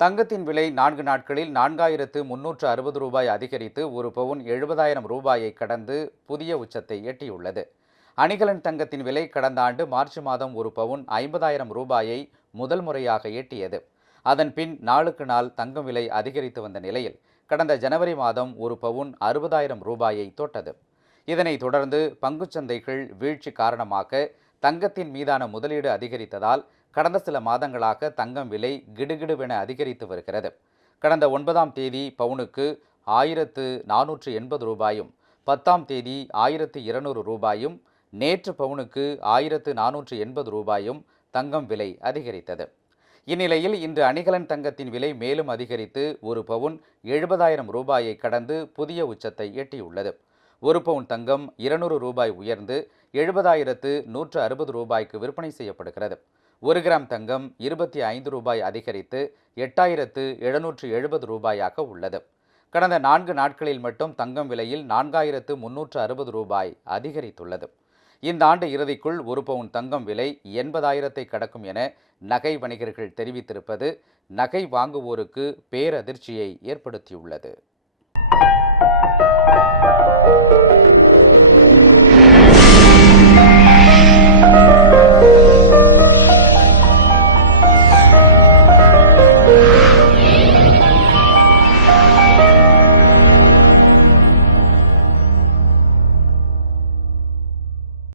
தங்கத்தின் விலை 4 நாட்களில் 4360 ரூபாய் அதிகரித்து ஒரு பவுன் 70,000 ரூபாயை கடந்து புதிய உச்சத்தை எட்டியுள்ளது. அணிகலன் தங்கத்தின் விலை கடந்த ஆண்டு மார்ச் மாதம் ஒரு பவுன் 50,000 ரூபாயை முதல் முறையாக எட்டியது. அதன் பின் நாளுக்கு நாள் தங்கம் விலை அதிகரித்து வந்த நிலையில் கடந்த ஜனவரி மாதம் ஒரு பவுன் 60,000 ரூபாயை தொட்டது. இதனைத் தொடர்ந்து பங்குச்சந்தைகள் வீழ்ச்சி காரணமாக தங்கத்தின் மீதான முதலீடு அதிகரித்ததால் கடந்த சில மாதங்களாக தங்கம் விலை கிடுகிடுவென அதிகரித்து வருகிறது. கடந்த 9ஆம் தேதி பவுனுக்கு 1480 ரூபாயும், 10ஆம் தேதி 1200 ரூபாயும், நேற்று பவுனுக்கு 1480 ரூபாயும் தங்கம் விலை அதிகரித்தது. இந்நிலையில் இன்று அணிகலன் தங்கத்தின் விலை மேலும் அதிகரித்து ஒரு பவுன் 70,000 ரூபாயை கடந்து புதிய உச்சத்தை எட்டியுள்ளது. ஒரு பவுன் தங்கம் 200 ரூபாய் உயர்ந்து 70,160 ரூபாய்க்கு விற்பனை செய்யப்படுகிறது. 1 கிராம் தங்கம் 25 ரூபாய் அதிகரித்து 8,770 ரூபாயாக உள்ளது. கடந்த 4 நாட்களில் மட்டும் தங்கம் விலையில் 4,360 ரூபாய் அதிகரித்துள்ளது. இந்த ஆண்டு இறுதிக்குள் ஒரு பவுன் தங்கம் விலை 80,000-ஐ கடக்கும் என நகை வணிகர்கள் தெரிவித்திருப்பது நகை வாங்குவோருக்கு பேரதிர்ச்சியை ஏற்படுத்தியுள்ளது.